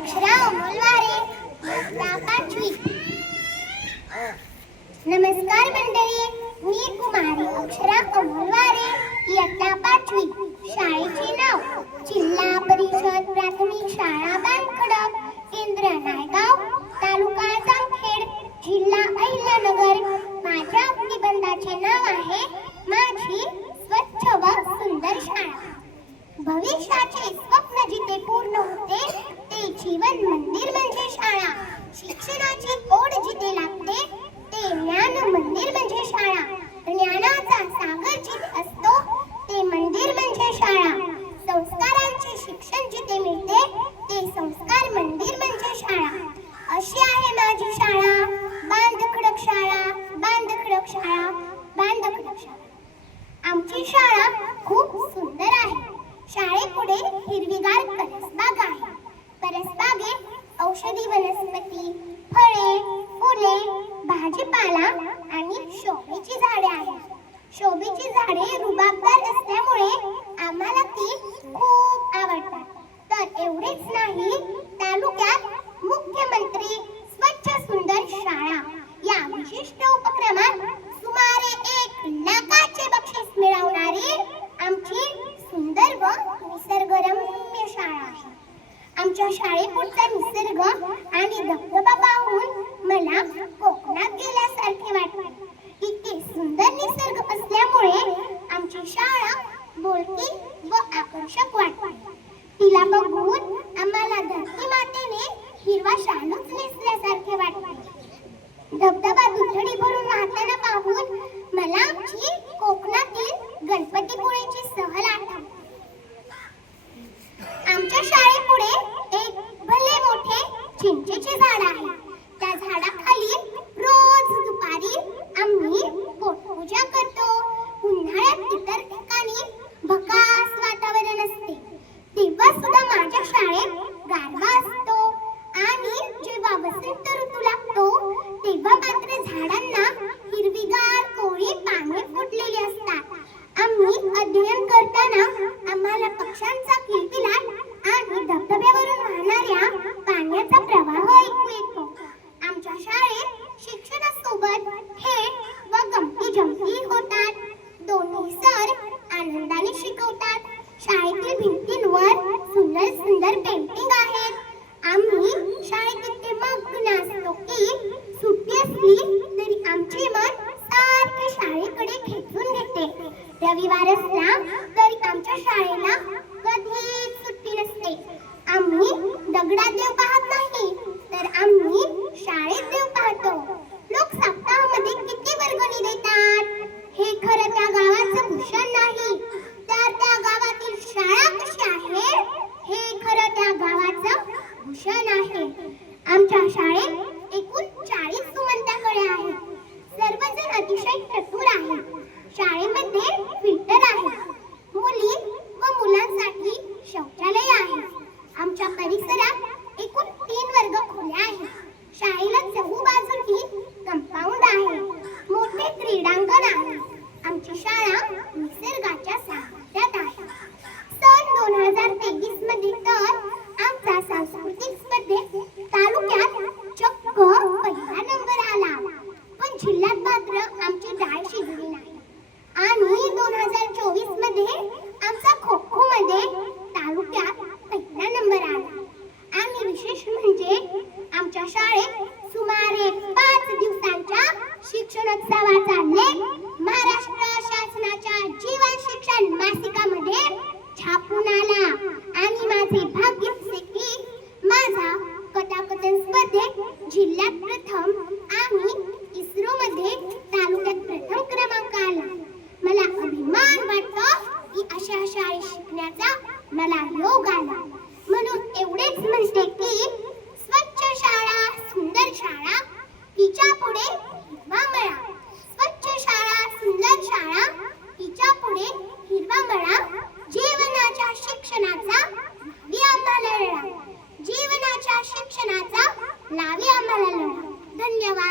अक्षरा अमोलवारे, इयत्ता 5वी. नमस्कार मंडळी, मी कुमारी अक्षरा अमोलवारे, इयत्ता 5वी. शाळेचे नाव जिल्हा परिषद प्राथमिक शाळा बांधखडक, केंद्र नायगाव, तालुका जामखेड, जिल्हा अहिल्यानगर. माझ्या निबंधाचे नाव आहे माझी स्वच्छ व सुंदर शाळा. भविष्याचे स्वप्न जिथे पूर्ण होते ते जीवन मंदिर म्हणजे शाळा. शिक्षणाची ओढ जिथे लागते ते ज्ञान मंदिर म्हणजे शाळा. ज्ञानाचा सागर जिथे असतो ते मंदिर म्हणजे शाळा. संस्कारांचे शिक्षण जिथे मिळते ते संस्कार मंदिर म्हणजे शाळा. अशी आहे माझी शाळा, बांधखडक शाळा, बांधखडक शाळा, बांधखडक शाळा. आमची शाळा खूप सुंदर आहे. शाळेपुढे हिरवीगार परसबाग आहे. परसबागेत औषधी वनस्पती, फळे, फुले, भाजीपाला आणि शोभेची झाडे आहेत. शोभेची झाडे रुबाबदार असल्यामुळे आम्हाला ती खूप आवडतात. तर एवढेच नाही, तालुक्यात मुख्यमंत्री स्वच्छ सुंदर शाळा या विशिष्ट उपक्रमात सुमारे 1 लाखाचे बक्षीस मिळवणारी आमची सुंदर व निसर्गरम्य शाळा आहे. आमच्या शाळेपुढचा निसर्ग आणि धबधबा पाहून मला कोकणात गेल्यासारखे वाटते. इतके सुंदर निसर्ग असल्यामुळे आमची शाळा बोलकी व आकर्षक वाटते. तिला बघून आम्हाला धरती मातेने हिरवा शालूच नेसल्यासारखे वाटते. धबधबा दुथडी भरून वाहताना पाहून मला आमची कोकणातील गणपतीपुळेची सहल आठवते. आमच्या शाळेपुढे एक भले मोठे चिंचेचे झाड आहे. त्या झाडाखाली रोज दुपारी आम्ही पोटपूजा करतो. उन्हाळ्यात इतर ठिकाणी भकास वातावरण असते, तेव्हा सुद्धा माझ्या शाळेत गारवा असतो. आणि जेव्हा वसंत ऋतू लागतो तेव्हा मात्र झाडांना हिरवीगार कोवळी पाने फुटलेली असतात. आम्ही अध्ययन करताना आम्हाला पक्ष्यांचा किलबिलाट आणि धबधब्यावरून वाहणाऱ्या पाण्याचा प्रवाह ऐकू येतो. आमच्या शाळेत शिक्षणासोबत खेळ व गमती जमती होतात. दोन्ही सर आनंदाने शिकवतात. शाळेतील भिंतींवर सुंदर सुंदर पेंटिंग आहेत. आम्ही शाळेत इतके मग्न असतो की सुट्टी असली तरी आमचे मन सारखे शाळेकडे खेचून घेते. रविवार असला तरी आमच्या शाळेला कधीच सुट्टी नसते. आम्ही दगडात देव पाहत नाही, तर आम्ही शाळेत देव पाहतो. लोक सप्ताहामध्ये किती वर्गणी देतात हे खरं त्या गावाचं भूषण नाही, तर त्या गावातील शाळा कशी आहे हे खरं त्या गावाचं भूषण आहे. आमच्या शाळेत एकूण 40 सुमंताकडे आहेत. सर्वजण अतिशय चतुर आहेत. शाळेमध्ये फिल्टर आहे. मुली व मुलांसाठी शौचालय आहे. आमच्या परिसरात एकूण 3 वर्ग खोल्या आहेत. शाळेला चहूबाजूंनी कंपाऊंड आहे. मोठे क्रीडांगण आहे. आमची शाळा निसर्गाच्या सानिध्यात आहे. सन 2023 मध्ये तर आमचा सांस्कृतिक स्पर्धेत तालुक्यात चक्क पहिला नंबर आला, पण जिल्ह्यात मात्र आमची डाळ शिजली नाही. आणि 2024 मध्ये आमचा खो खो मध्ये तालुक्यात पहिला नंबर आला. आणि विशेष म्हणजे आमच्या शाळेत सुमारे 5 दिवसांच्या शिक्षणोत्सवाचा लेख महाराष्ट्र शासनाच्या जीवन शिक्षण मासिकामध्ये छापून आला. आणि माझे भाग्य असे की माझा कथाकथन स्पर्धेत जिल्ह्यात प्रथम आणि इस्रो मध्ये तालुक्यात प्रथम क्रमांक आला. मला अभिमान वाटतो की अशा शाळेत शिकण्याचा मला योग आला.